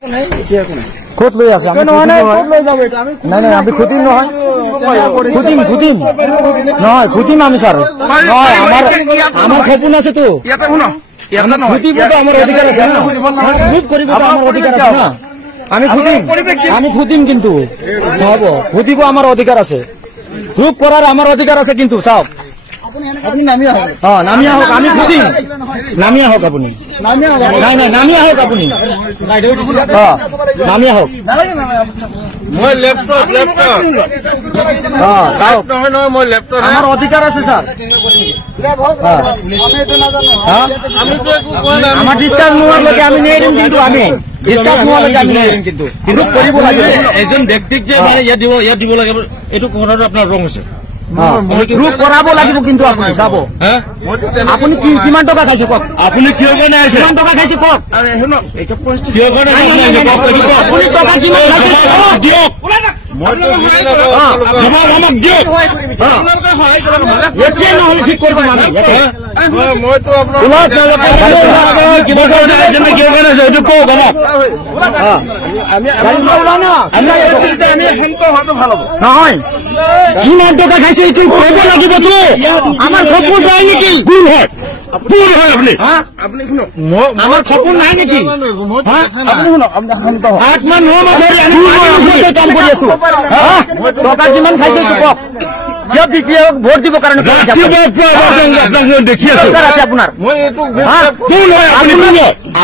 ক'ত লৈ আছে? নাই নাই আমি খুদিম নহয়, খুদিম নহয়, খুদিম আমি ছাৰ। নহয় আমাৰ সপোন আছে তো, খুদিবতো আমাৰ অধিকাৰ আছে না, খুদ কৰিবতো আমাৰ অধিকাৰ আছে না। আমি খুদিম কিন্তু নহব, খুদিব আমাৰ অধিকাৰ আছে, গ্ৰুপ কৰাৰ আমাৰ অধিকাৰ আছে কিন্তু। চাওক আপুনি নামি আহক, নামি আহক, আমি খুদিম, নামি আহক আপুনি। নাই নাই নামি আহক আপুনি, নামি আহক। মই লেপটপ আমাৰ অধিকাৰ আছে ছাৰ। আমাৰ ডিসকাস নোহোৱালৈকে আমি নেৰিম কিন্তু, আমি ডিসকাস নোহোৱালৈকে আমি নেৰিম কিন্তু, কিন্তু কৰিব লাগিব। এজন ব্যক্তিক যে ইয়াত দিব লাগে এইটো কথাটো আপোনাৰ ৰং আছে, গ্ৰুপ কৰাব লাগিব কিন্তু। আপুনি চাব আপুনি কিমান টকা খাইছে কওক, আপুনি কিয় কাৰণে আহিছে, কিমান টকা খাইছে কওক, কিয় কাৰণে আপুনি টকা কিমান খাইছে দিয়ক, আমাক দিয়ক। এতিয়া নহলে ঠিক কৰিব মানে মইতো আপোনাৰ এইটো কওক আমাক। নহয় কিমান টকা খাইছে এইটো ক'ব লাগিবতো, আমাৰ সপোন নাই নেকি? ভুল হয়, ভুল হয় আপুনি, আমাৰ সপোন নাই নেকি? আত্মান কাম কৰি আছো, টকা কিমান খাইছে এইটো কওক। কিয় বিক্ৰিয়ক ভোট দিব কাৰণে দেখি আছো আপোনাৰ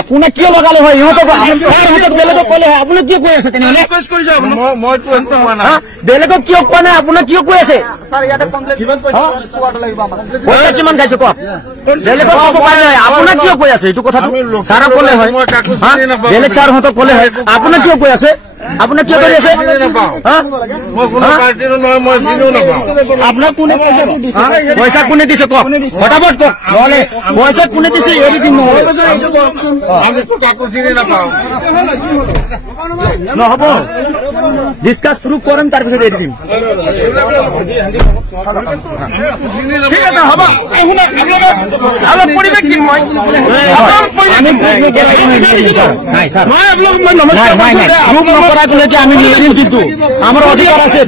আপোনাক কিয় লগালে হয়? ইহঁতক বেলেগক ক'লে হয়, আপুনি কিয় কৈ আছে তেনেহলে? বেলেগক কিয় কোৱা নাই, আপোনাক কিয় কৈ আছে? পইচা কিমান খাইছে কওক, বেলেগক ক'ব পাৰে নাই, আপোনাক কিয় কৈ আছে? এইটো কথাটো ছাৰক ক'লে হয়, বেলেগ ছাৰহঁতক ক'লে হয়, আপোনাক কিয় কৈ আছে? আপোনাক কিয় কৰি আছে? আপোনাক কোনে পইচা কোনে দিছে কওক, ফটাফট কওক, নহলে পইচা কোনে দিছে এৰি দিম। নহব, ডিসকাস প্ৰুফ কৰিম তাৰপিছত এৰি দিম। ঠিক আছে হ'ব, পৰিৱেশ দিম মই। আমি নিদিম কিন্তু, আমাৰ অধিকাৰ আছে,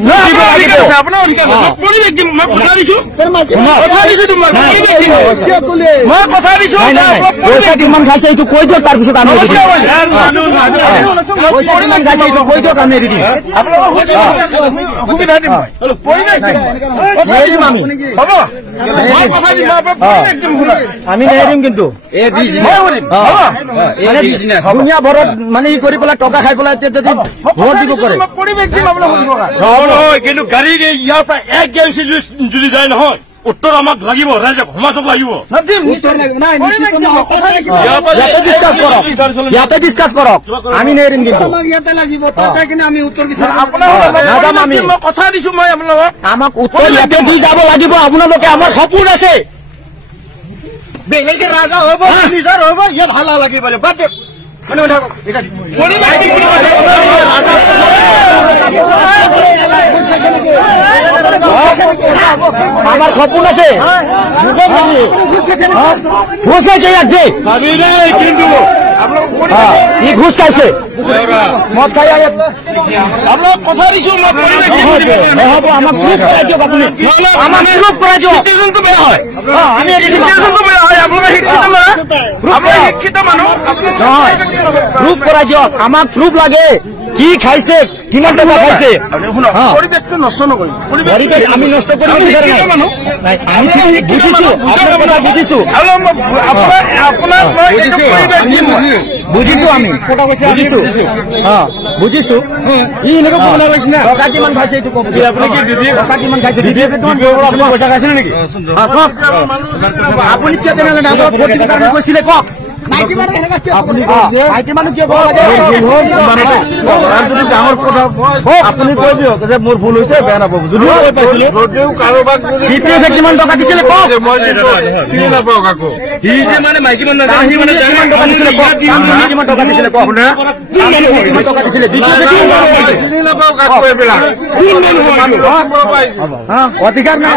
পইচা কিমান খাইছে এইটো কৈ দিয়ক, তাৰপিছত আমি পইচা কিমান খাইছে এইটো কৈ দিয়ক, আমি এৰি দিম। আমি নেৰিম কিন্তু ধুনীয়া ভৰত মানে ই কৰি পেলাই টকা খাই পেলাই যদি ভোট দিব কৰে। কিন্তু গাড়ী ইয়াৰ পৰা 1 গেম যদি যায় নহয়, উত্তৰ আমাক লাগিব, ৰাইজক সমাজক লাগিব। ইয়াতে ডিসকাস কৰক, আমি নেৰিম কিন্তু। নাযাম আমি, কথা দিছো মই আপোনালোকক, আমাক উত্তৰ ইয়াতে দি যাব লাগিব। আপোনালোকে আমাৰ সপোন আছে, বেলেগে ৰাজা হ'ব নিজৰ হ'ব, ইয়াত ভাল নালাগিব বাদ আমার সপোন আছে, ঘুষ খাইছে ইয়াত দেখ, ই ঘুষ খাইছে, মদ খাই আপোনাক কথা দিছো। নহব, আমাক গ্ৰুপ কৰাই দিয়ক, আপুনি আমাক গ্ৰুপ কৰাই দিয়ক। আমি শিক্ষিত মানুহ নহয়, গ্ৰুপ কৰাই দিয়ক, আমাক গ্ৰুপ লাগে। কি খাইছে, কিমান টকা খাইছে, পৰিৱেশটো নষ্ট নকৰিম, আমি নষ্ট কৰিব বিচাৰা নাই, আমি বুজিছো আপোনাৰ কথা, বুজিছো বুজিছো আমি বুজিছো, বুজিছো। ই এনেকুৱা ক'ব লাগিছে না, টকা কিমান খাইছে এইটো কওক, টকা কিমান খাইছে, পইচা খাইছে নেকি কওক। আপুনি কিয় তেনেহ'লে নাযাওক, ভোট দিবৰ কাৰণে কৈছিলে কওক। মাইকী মানুহ কিয় ক'ব লাগে? ডাঙৰ কথা আপুনি কৈ দিয়ক যে মোৰ ভুল হৈছে, বেয়া নাপাব। যদিও পাইছিলে কাৰোবাক কিমান টকা দিছিলে কওক, মই চিনি নাপাওঁ কাকো। মানে মাইকী মানুহ কিমান টকা দিছিলে কওক, কিমান টকা দিছিলে কওক, কিমান টকা দিছিলে, চিনি নাপাওঁ কাকো। এইবিলাক অধিকাৰ নাই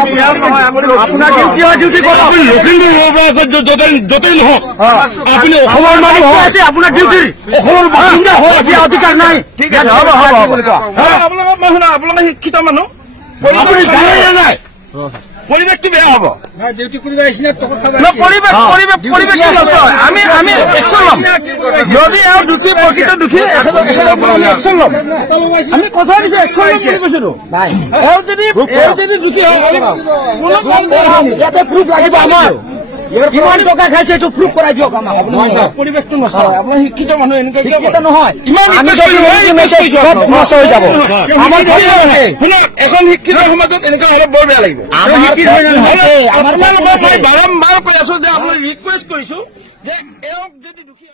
আপোনাৰ, ডিউটি কৰক। লখিমপুৰ য'তেই নহওক, আপুনি আপুনি অসমৰ মানুহ হয় আছে আপোনাৰ ডিউটি অসমৰ বাসিন্দা হয় এতিয়া অধিকাৰ নাই ঠিক আছে হ'ব আপোনালোকে শিক্ষিত মানুহ আপুনি জানে নে নাই পৰিৱেশটো বেয়া হ'ব ডিউটি কৰিব আহিছে পৰিৱেশ নষ্ট হয় আমি একশ্যন ল'ম যদি এওঁ দুখী প্ৰকৃত দুখী একশ্যন ল'ম আমি কথা দিছো একশ্যন ল'ম বুলি কৈছিলো এওঁ যদি দুখী হয় ইয়াতে প্ৰুফ লাগিব আমাৰ কিমান টকা খাইছে এইটো প্ৰুফ কৰাই দিয়ক আমাক পৰিৱেশটো নষ্ট হয় আপোনাৰ শিক্ষিত মানুহ এনেকুৱা শিক্ষিত নহয় আমি নষ্ট হৈ যাব আমাৰ শুনক এখন শিক্ষিত সমাজত এনেকুৱা হ'লে বৰ বেয়া লাগিব বাৰম্বাৰ কৈ আছো যে আপোনাক ৰিকুৱেষ্ট কৰিছো যে এওঁক যদি দুখী